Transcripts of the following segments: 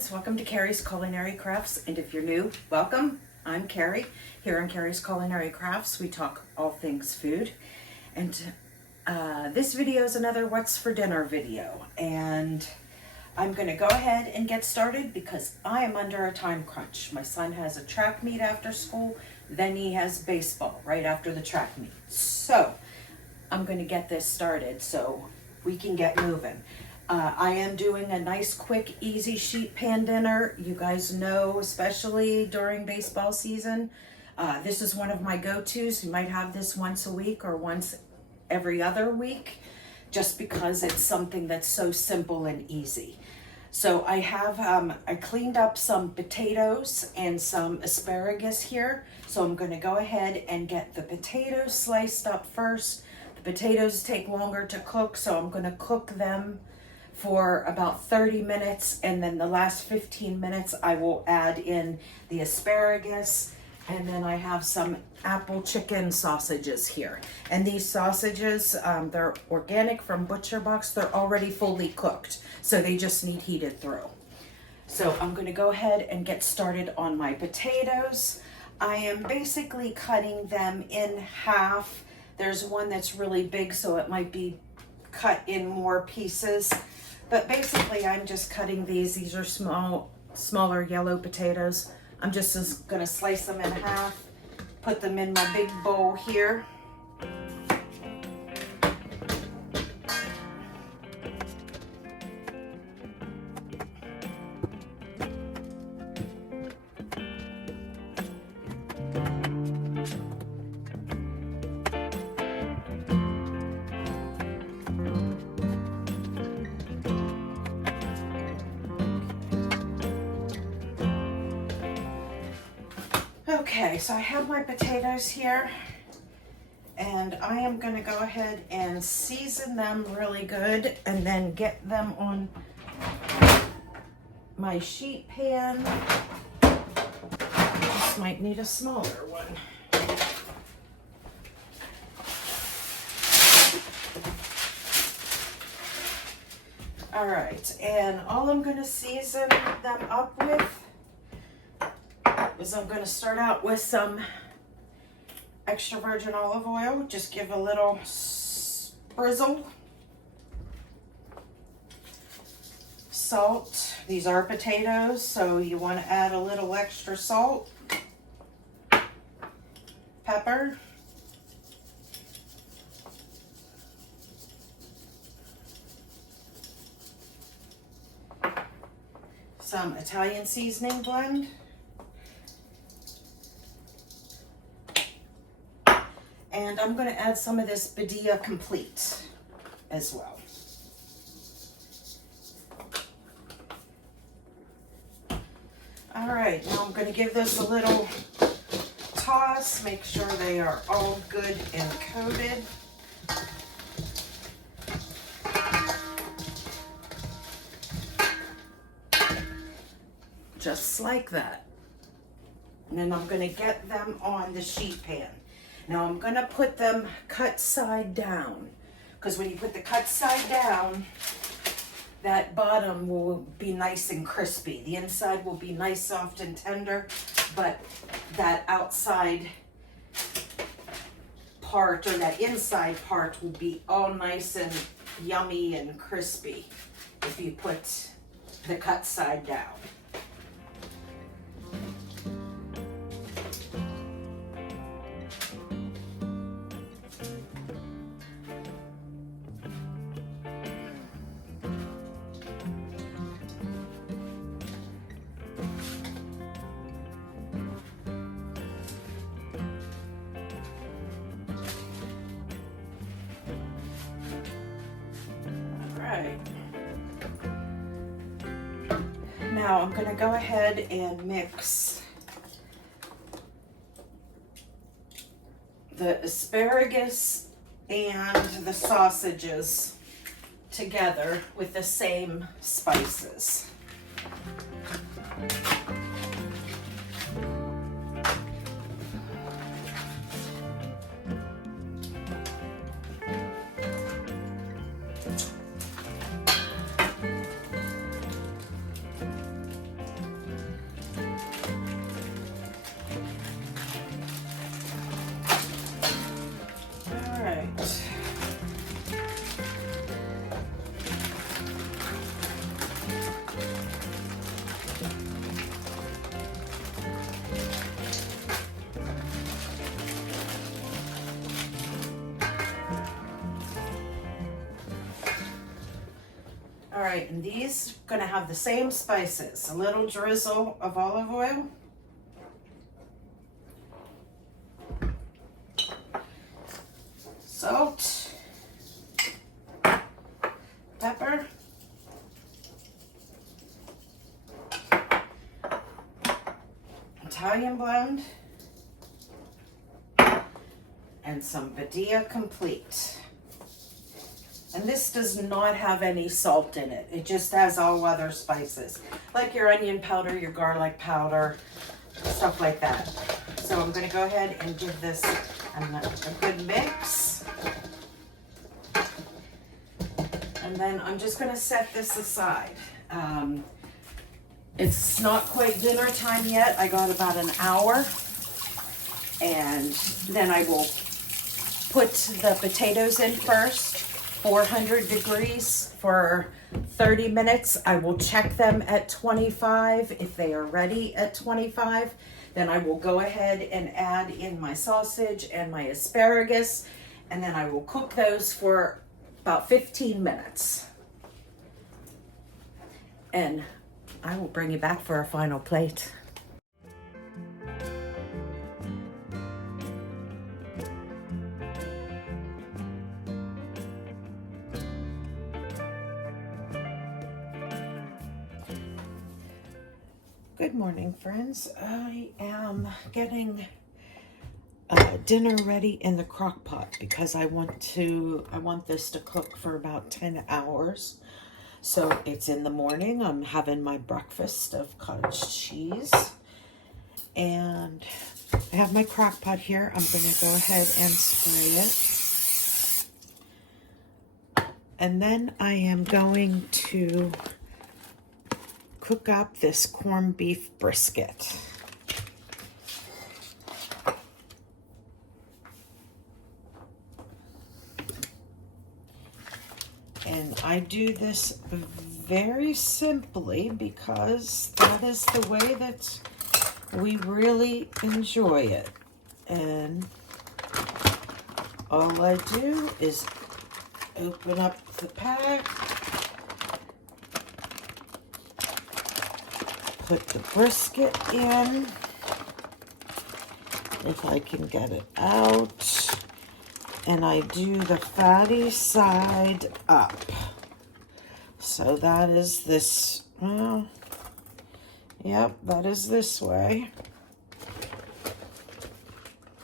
friends, welcome to Carrie's Culinary Crafts, and if you're new, welcome. I'm Carrie. Here on Carrie's Culinary Crafts, we talk all things food, and this video is another what's for dinner video, and I'm going to go ahead and get started because I am under a time crunch. My son has a track meet after school, then he has baseball right after the track meet, so I'm going to get this started so we can get moving. I am doing a nice, quick, easy sheet pan dinner. You guys know, especially during baseball season, this is one of my go-tos. You might have this once a week or once every other week, just because it's something that's so simple and easy. So I have, I cleaned up some potatoes and some asparagus here. So I'm going to go ahead and get the potatoes sliced up first. The potatoes take longer to cook, so I'm going to cook them for about 30 minutes, and then the last 15 minutes I will add in the asparagus, and then I have some apple chicken sausages here. And these sausages, they're organic from Butcher Box. They're already fully cooked, so they just need heated through. So I'm going to go ahead and get started on my potatoes. I am basically cutting them in half. There's one that's really big, so it might be cut in more pieces. But basically, I'm just cutting these. These are smaller yellow potatoes. I'm just gonna slice them in half, put them in my big bowl here. Okay, so I have my potatoes here, and I am going to go ahead and season them really good and then get them on my sheet pan. This might need a smaller one. All right, and all I'm going to season them up with is I'm going to start out with some extra virgin olive oil. Just give a little sprizzle. Salt. These are potatoes, so you want to add a little extra salt. Pepper. Some Italian seasoning blend. And I'm going to add some of this Badia Complete as well. All right, now I'm going to give this a little toss, make sure they are all good and coated. Just like that. And then I'm going to get them on the sheet pan. Now I'm going to put them cut side down, because when you put the cut side down, that bottom will be nice and crispy. The inside will be nice, soft, and tender, but that outside part, or that inside part, will be all nice and yummy and crispy if you put the cut side down. Now I'm going to go ahead and mix the asparagus and the sausages together with the same spices. All right, and these gonna have the same spices. A little drizzle of olive oil. Salt. Pepper. Italian blend. And some Badia Complete. And this does not have any salt in it. It just has all other spices, like your onion powder, your garlic powder, stuff like that. So I'm gonna go ahead and give this a good mix. And then I'm just gonna set this aside. It's not quite dinner time yet. I got about an hour. And then I will put the potatoes in first, 400 degrees for 30 minutes. I will check them at 25. If they are ready at 25, then I will go ahead and add in my sausage and my asparagus, and then I will cook those for about 15 minutes. And I will bring you back for a final plate. Good morning, friends. I am getting dinner ready in the crock pot because I want this to cook for about 10 hours. So it's in the morning. I'm having my breakfast of cottage cheese. And I have my crock pot here. I'm going to go ahead and spray it. And then I am going to cook up this corned beef brisket. And I do this very simply because that is the way that we really enjoy it. And all I do is open up the pack, put the brisket in, if I can get it out, and I do the fatty side up. So that is this, well, yep, that is this way.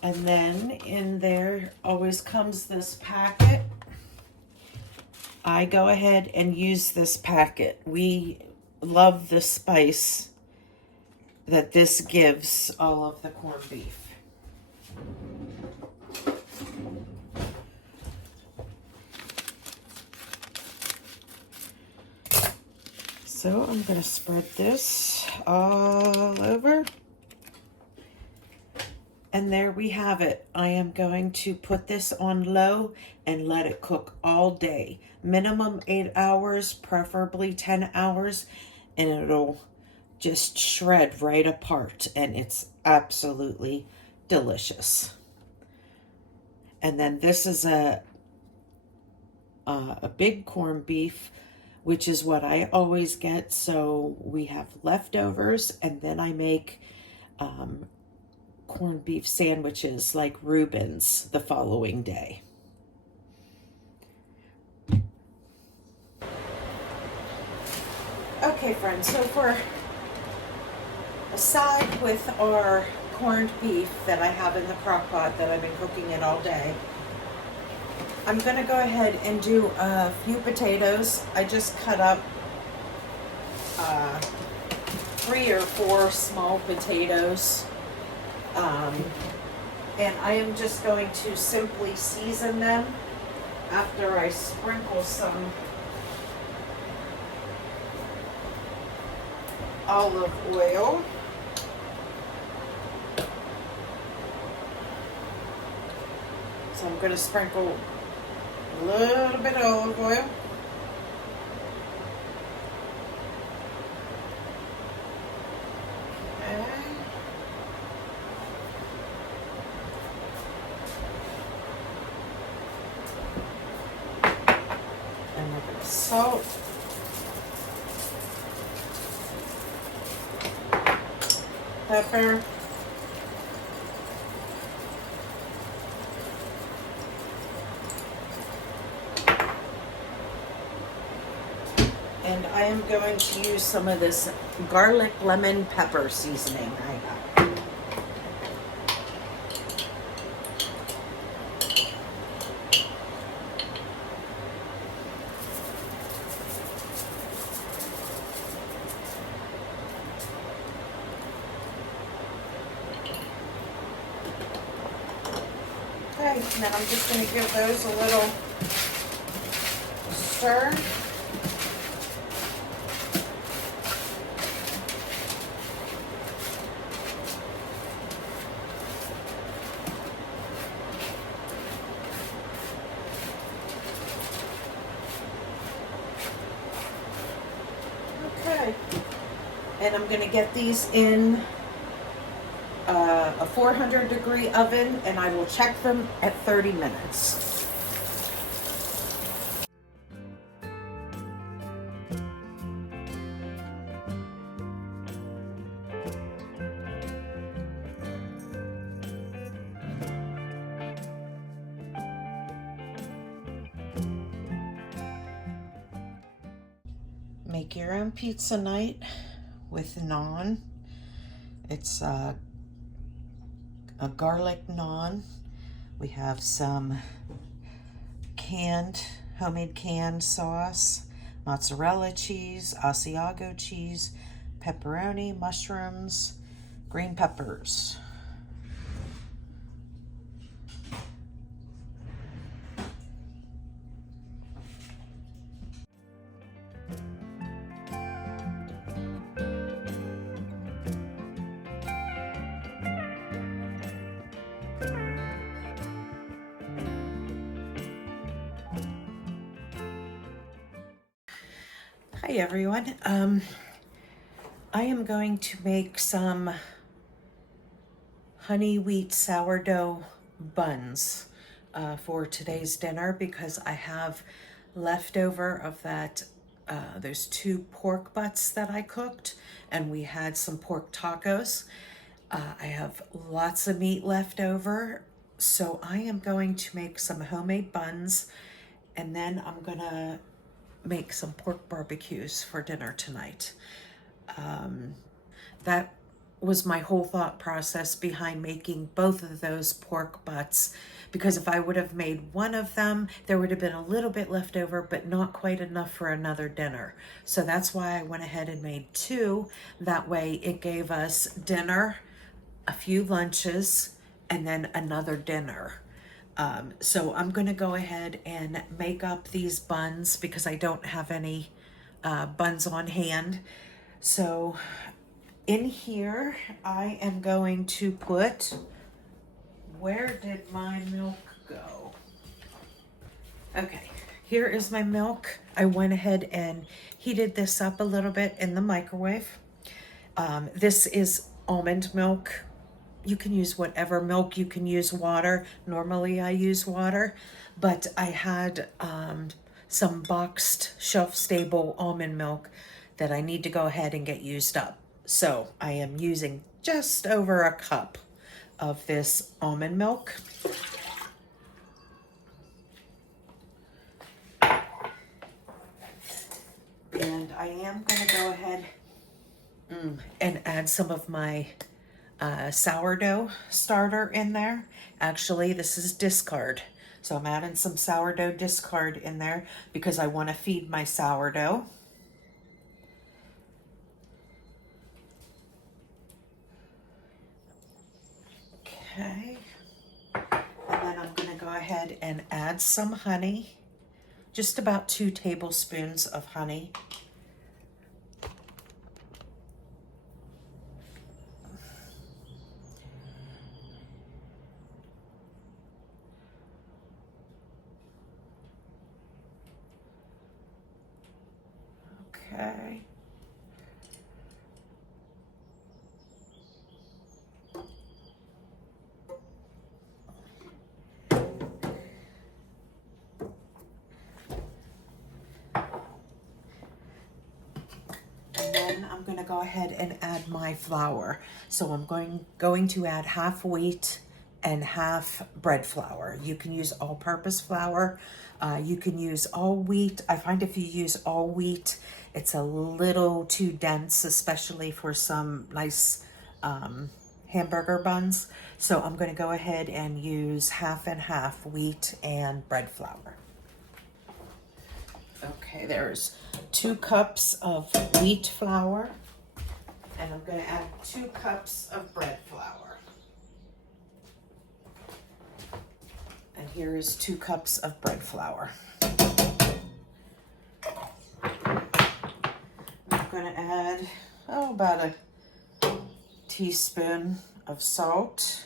And then in there always comes this packet. I go ahead and use this packet. We love the spice that this gives all of the corned beef. So I'm going to spread this all over. And there we have it. I am going to put this on low and let it cook all day. Minimum 8 hours, preferably 10 hours, and it'll just shred right apart, and it's absolutely delicious. And then this is a big corned beef, which is what I always get. So we have leftovers, and then I make corned beef sandwiches like Reuben's the following day. Okay, friends, so for a side with our corned beef that I have in the crock pot that I've been cooking it all day, I'm going to go ahead and do a few potatoes. I just cut up 3 or 4 small potatoes. And I am just going to simply season them after I sprinkle some olive oil. So I'm going to sprinkle a little bit of olive oil. Okay. And we're going to salt. pepper. And I am going to use some of this garlic lemon pepper seasoning I have. Okay, now I'm just going to give those a little stir. Okay, and I'm going to get these in a 400-degree oven, and I will check them at 30 minutes. Make your own pizza night with naan. It's a garlic naan. We have some homemade canned sauce, mozzarella cheese, Asiago cheese, pepperoni, mushrooms, green peppers. Hi everyone. I am going to make some honey wheat sourdough buns for today's dinner because I have leftover of that. There's 2 pork butts that I cooked, and we had some pork tacos. I have lots of meat left over, so I am going to make some homemade buns, and then I'm gonna make some pork barbecues for dinner tonight. That was my whole thought process behind making both of those pork butts, because if I would have made one of them, there would have been a little bit left over, but not quite enough for another dinner. So that's why I went ahead and made 2. That way it gave us dinner, a few lunches, and then another dinner. So I'm going to go ahead and make up these buns because I don't have any buns on hand. So in here, I am going to put, where did my milk go? Okay, here is my milk. I went ahead and heated this up a little bit in the microwave. This is almond milk. You can use whatever milk, you can use water. Normally I use water, but I had some boxed shelf-stable almond milk that I need to go ahead and get used up. So I am using just over a cup of this almond milk. And I am gonna go ahead and add some of my sourdough starter in there. Actually, this is discard. So I'm adding some sourdough discard in there because I want to feed my sourdough. Okay. And then I'm going to go ahead and add some honey. Just about 2 tablespoons of honey. Okay. And then I'm going to go ahead and add my flour. So I'm going to add half wheat and half bread flour. You can use all-purpose flour. You can use all wheat. I find if you use all wheat, it's a little too dense, especially for some nice hamburger buns. So I'm going to go ahead and use half and half wheat and bread flour. Okay, there's 2 cups of wheat flour, and I'm going to add 2 cups of bread flour. And here is 2 cups of bread flour. I'm going to add, about a teaspoon of salt.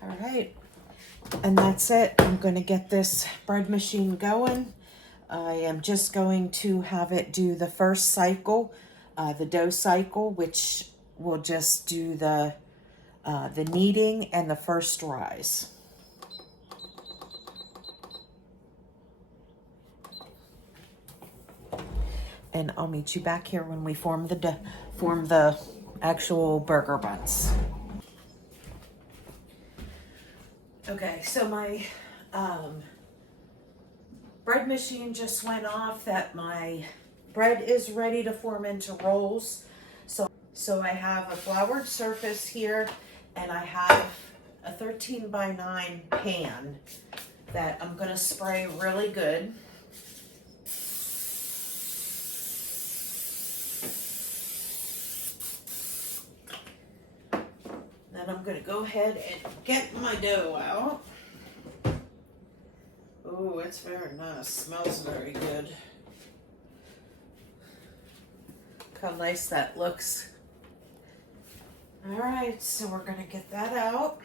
All right, and that's it. I'm going to get this bread machine going. I am just going to have it do the first cycle, the dough cycle, which will just do the kneading and the first rise. And I'll meet you back here when we form the actual burger buns. Okay, so my bread machine just went off. That my bread is ready to form into rolls. So I have a floured surface here, and I have a 13x9 pan that I'm gonna spray really good. Then I'm gonna go ahead and get my dough out. Oh, it's very nice. Smells very good. Look how nice that looks. All right, so we're gonna get that out.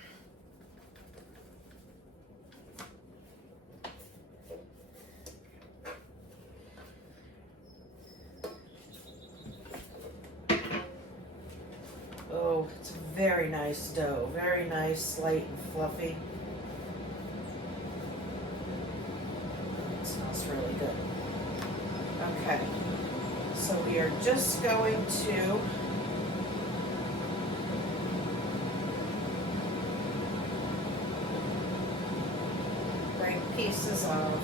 Oh, it's a very nice dough. Very nice, light and fluffy. It smells really good. Okay, so we are just going to break pieces off,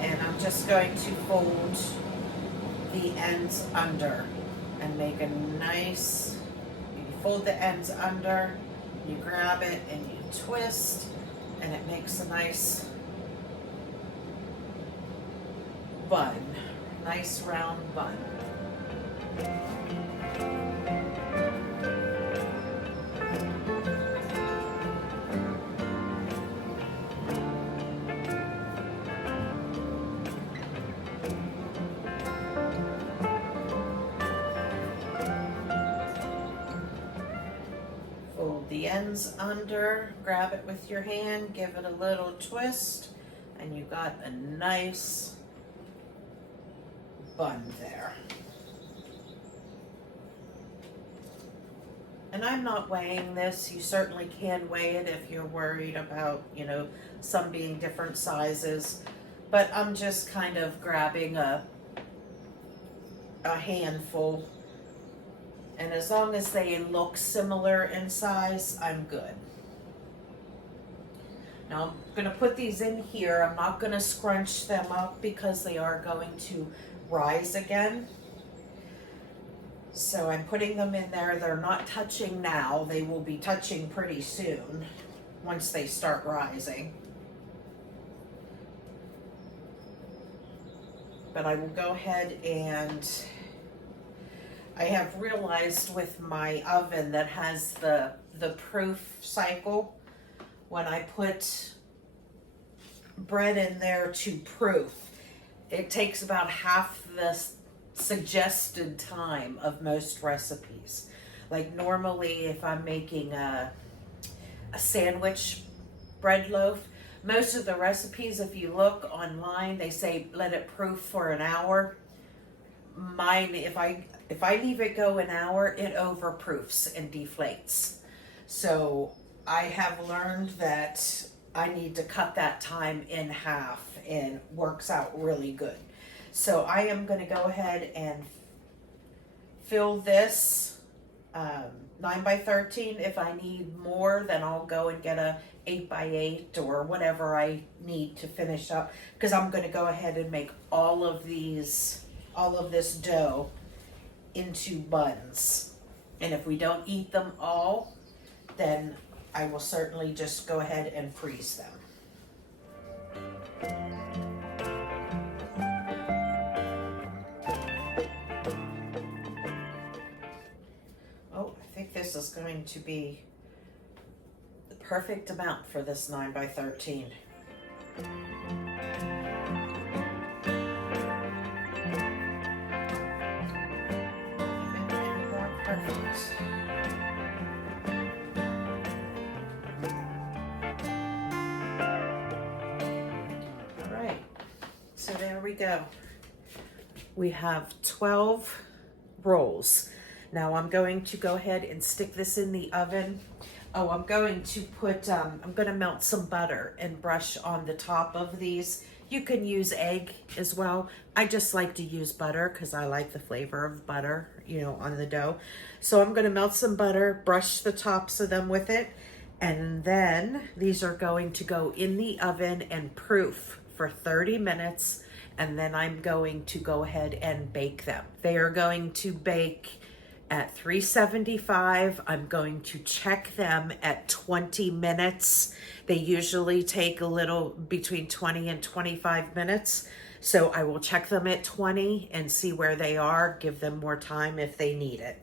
and I'm just going to fold the ends under and make a nice, you fold the ends under, you grab it and you twist, and it makes a nice bun, nice round bun. Fold the ends under, grab it with your hand, give it a little twist, and you got a nice bun there. And I'm not weighing this. You certainly can weigh it if you're worried about, some being different sizes. But I'm just kind of grabbing a handful. And as long as they look similar in size, I'm good. Now I'm going to put these in here. I'm not going to scrunch them up because they are going to rise again. So I'm putting them in there. They're not touching now. They will be touching pretty soon once they start rising. But I will go ahead and I have realized with my oven that has the proof cycle, when I put bread in there to proof, it takes about half the suggested time of most recipes. Like normally if I'm making a sandwich bread loaf, most of the recipes, if you look online, they say let it proof for an hour. Mine, if I leave it go an hour, it overproofs and deflates. So I have learned that I need to cut that time in half, and works out really good. So I am going to go ahead and fill this 9 by 13. If I need more, then I'll go and get a 8 by 8 or whatever I need to finish up, because I'm going to go ahead and make all of this dough into buns. And if we don't eat them all, then I will certainly just go ahead and freeze them. Oh, I think this is going to be the perfect amount for this 9 by 13. Perfect. All right, so there we go. We have 12 rolls. Now I'm going to go ahead and stick this in the oven. Oh, I'm going to melt some butter and brush on the top of these. You can use egg as well. I just like to use butter because I like the flavor of butter, on the dough. So I'm going to melt some butter, brush the tops of them with it, and then these are going to go in the oven and proof for 30 minutes, and then I'm going to go ahead and bake them. They are going to bake at 375. I'm going to check them at 20 minutes. They usually take a little between 20 and 25 minutes. So I will check them at 20 and see where they are, give them more time if they need it.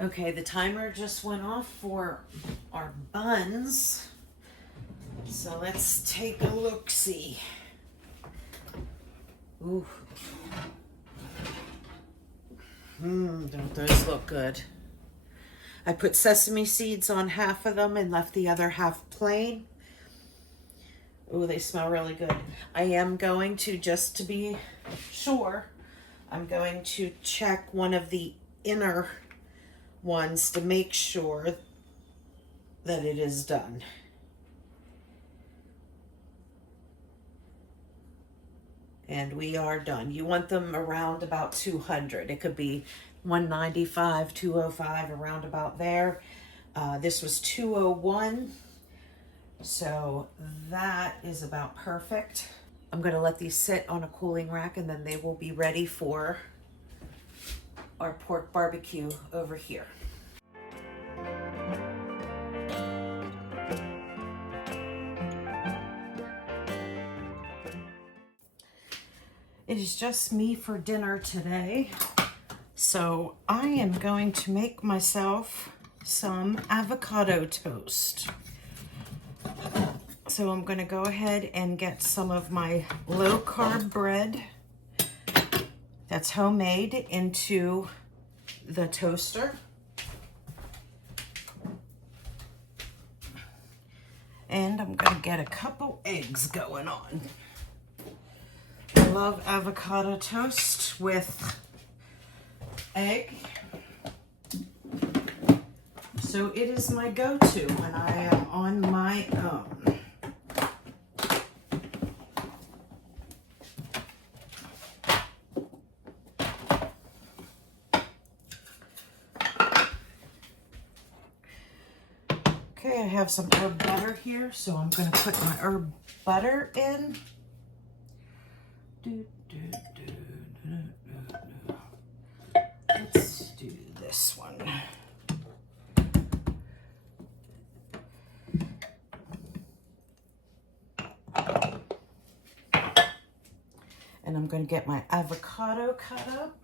Okay, the timer just went off for our buns. So let's take a look-see. Ooh. Don't those look good? I put sesame seeds on half of them and left the other half plain. Ooh, they smell really good. I am going to, just to be sure, I'm going to check one of the inner ones to make sure that it is done. And we are done. You want them around about 200. It could be 195, 205, around about there. This was 201. So that is about perfect. I'm going to let these sit on a cooling rack, and then they will be ready for our pork barbecue over here. It is just me for dinner today, so I am going to make myself some avocado toast. So I'm going to go ahead and get some of my low-carb bread that's homemade into the toaster. And I'm going to get a couple eggs going on. I love avocado toast with egg. So it is my go-to when I am on my own. Okay, I have some herb butter here, so I'm going to put my herb butter in. Let's do this one. And I'm going to get my avocado cut up.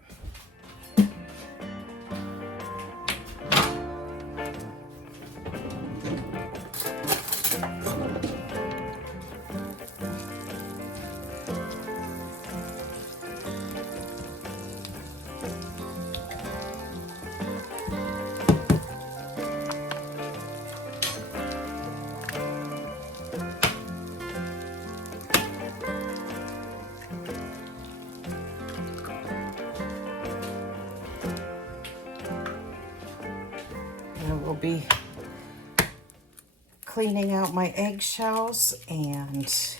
We'll be cleaning out my eggshells and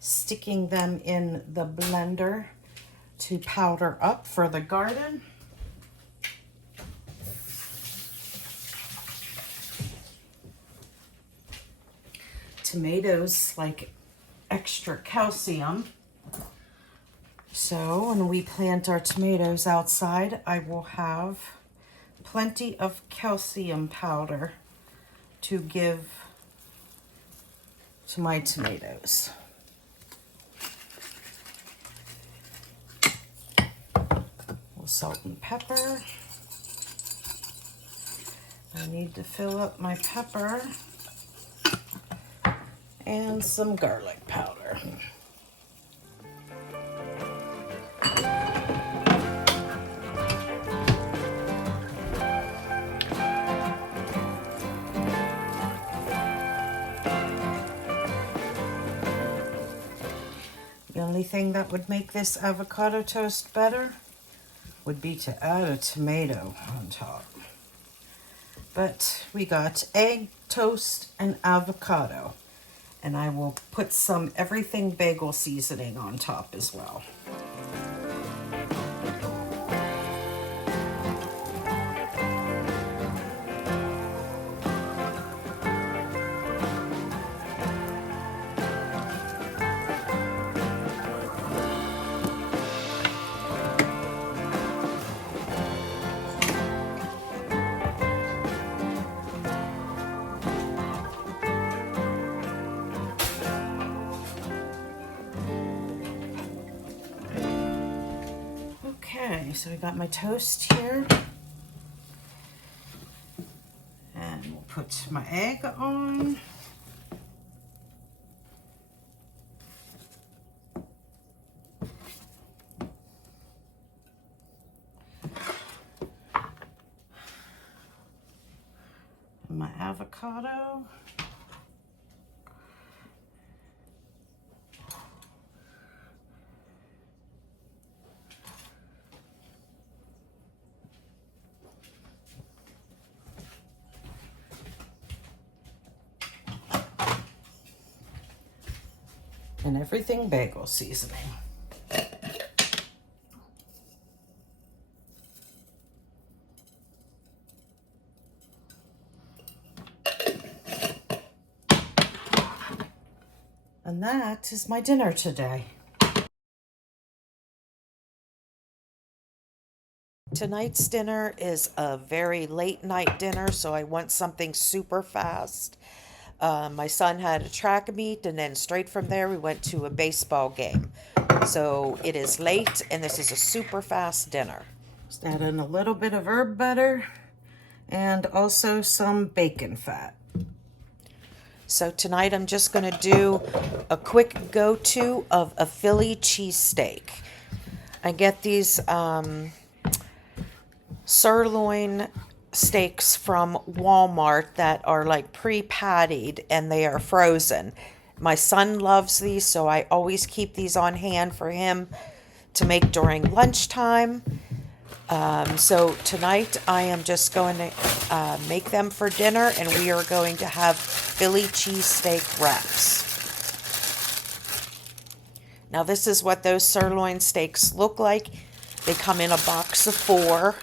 sticking them in the blender to powder up for the garden. Tomatoes like extra calcium. So when we plant our tomatoes outside, I will have plenty of calcium powder to give to my tomatoes. Salt and pepper. I need to fill up my pepper and some garlic powder. The only thing that would make this avocado toast better would be to add a tomato on top. But we got egg, toast, and avocado. And I will put some everything bagel seasoning on top as well. Okay, so we got my toast here. And we'll put my egg on. And my avocado. And everything bagel seasoning. And that is my dinner today. Tonight's dinner is a very late night dinner, so I want something super fast. My son had a track meet, and then straight from there we went to a baseball game. So it is late, and this is a super fast dinner. Just add in a little bit of herb butter and also some bacon fat. So tonight I'm just going to do a quick go-to of a Philly cheesesteak. I get these sirloin steaks from Walmart that are like pre-pattied and they are frozen. My son loves these, so I always keep these on hand for him to make during lunchtime. So tonight I am just going to make them for dinner, and we are going to have Philly cheesesteak wraps. Now this is what those sirloin steaks look like. They come in a box of 4.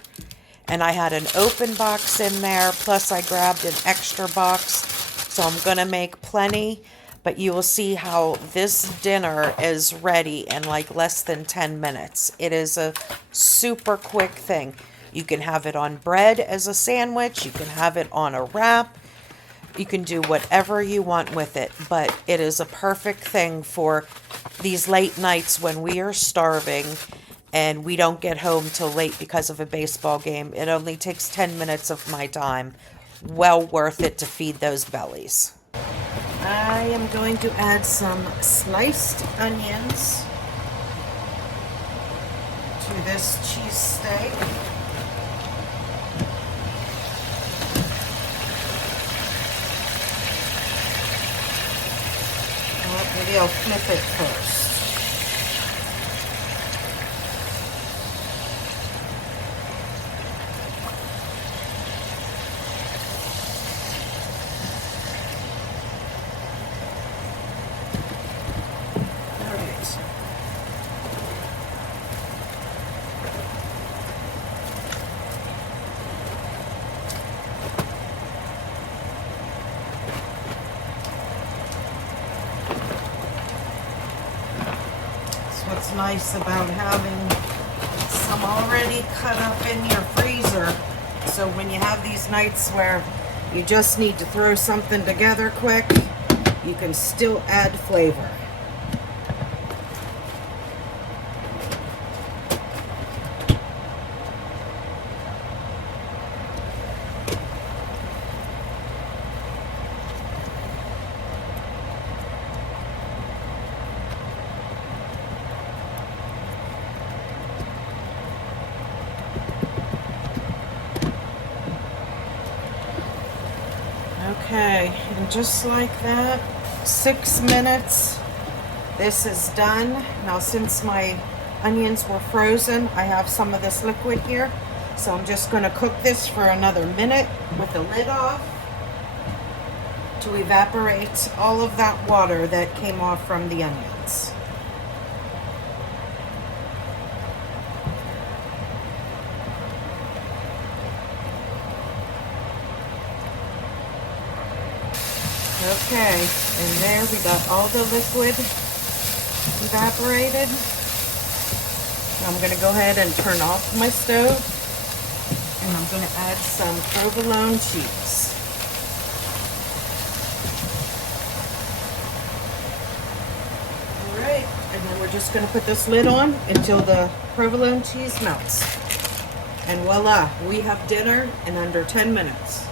And I had an open box in there, plus I grabbed an extra box. So I'm going to make plenty, but you will see how this dinner is ready in like less than 10 minutes. It is a super quick thing. You can have it on bread as a sandwich. You can have it on a wrap. You can do whatever you want with it, but it is a perfect thing for these late nights when we are starving and we don't get home till late because of a baseball game. It only takes 10 minutes of my time. Well worth it to feed those bellies. I am going to add some sliced onions to this cheesesteak. Maybe I'll flip it first. what's nice about having some already cut up in your freezer. So when you have these nights where you just need to throw something together quick, you can still add flavor. Okay, and just like that, 6 minutes, this is done. Now since my onions were frozen, I have some of this liquid here. So I'm just gonna cook this for another minute with the lid off to evaporate all of that water that came off from the onions. Okay, and there we got all the liquid evaporated. I'm going to go ahead and turn off my stove, and I'm going to add some provolone cheese. All right, and then we're just going to put this lid on until the provolone cheese melts. And voila, we have dinner in under 10 minutes.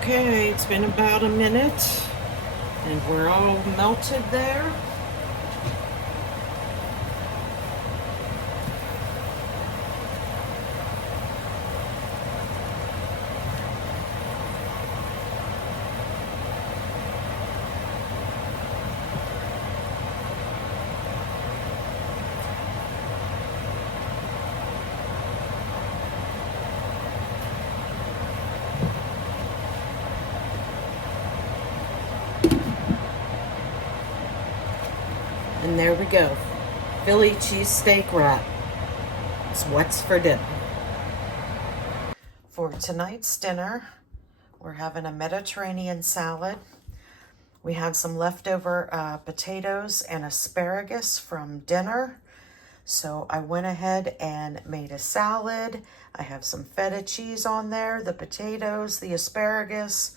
Okay, it's been about a minute, and we're all melted there. And there we go, Philly cheesesteak wrap. It's what's for dinner. For tonight's dinner, we're having a Mediterranean salad. We had some leftover potatoes and asparagus from dinner. So I went ahead and made a salad. I have some feta cheese on there, the potatoes, the asparagus,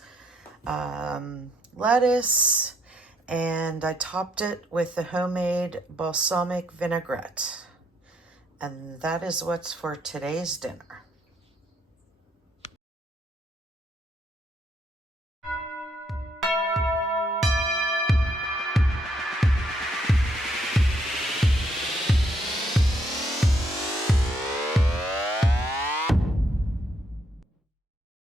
lettuce, and I topped it with the homemade balsamic vinaigrette. And that is what's for today's dinner.